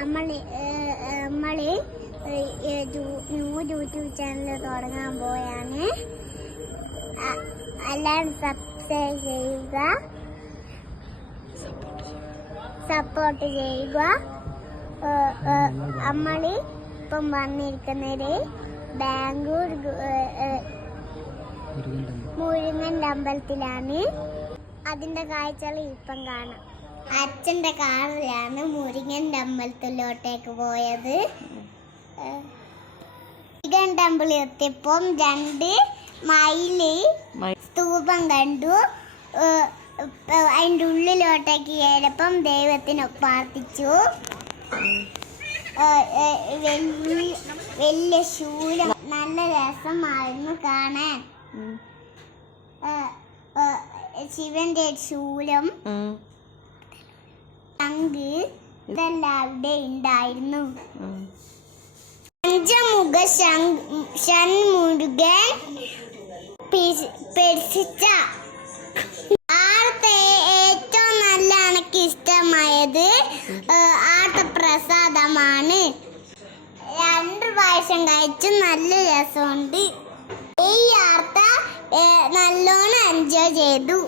നമ്മൾ YouTube channel തുടങ്ങാൻ പോയാണ്. എല്ലാവരും സബ്സ്ക്രൈബ് ചെയ്യുക, സപ്പോർട്ട് ചെയ്യുക. നമ്മൾ ഇപ്പം വന്നിരിക്കുന്നത് ബാംഗ്ലൂർ മുരുകൻ്റെ അമ്പലത്തിലാണ്. അതിൻ്റെ കാഴ്ചകൾ ഇപ്പം കാണാം. അച്ഛൻ്റെ കാറിലാണ് മുരുകൻ്റെ അമ്പലത്തിലോട്ടേക്ക് പോയത്. മുരുകൻ ടെമ്പിൾ എത്തിയപ്പം 2 മൈല് സ്തൂപം കണ്ടു. അതിൻ്റെ ഉള്ളിലോട്ടേക്ക് കയറിയപ്പം ദൈവത്തിനെ പ്രാർത്ഥിച്ചു. വലിയ ശൂലം, നല്ല രസമായിരുന്നു കാണാൻ. ശിവന്റെ ശൂലം, ശംഖ് ഇതെല്ലാം അവിടെ ഉണ്ടായിരുന്നു. പഞ്ചമുഖ ഷൺമുരുകൻ പ്രസിദ്ധ ഏറ്റവും നല്ല എനിക്ക് ഇഷ്ടമായത് പ്രസാദമാണ്. 2 പ്രാവശ്യം കഴിച്ചു, നല്ല രസമുണ്ട്. ഈ യാത്ര നല്ലോണം എൻജോയ് ചെയ്തു.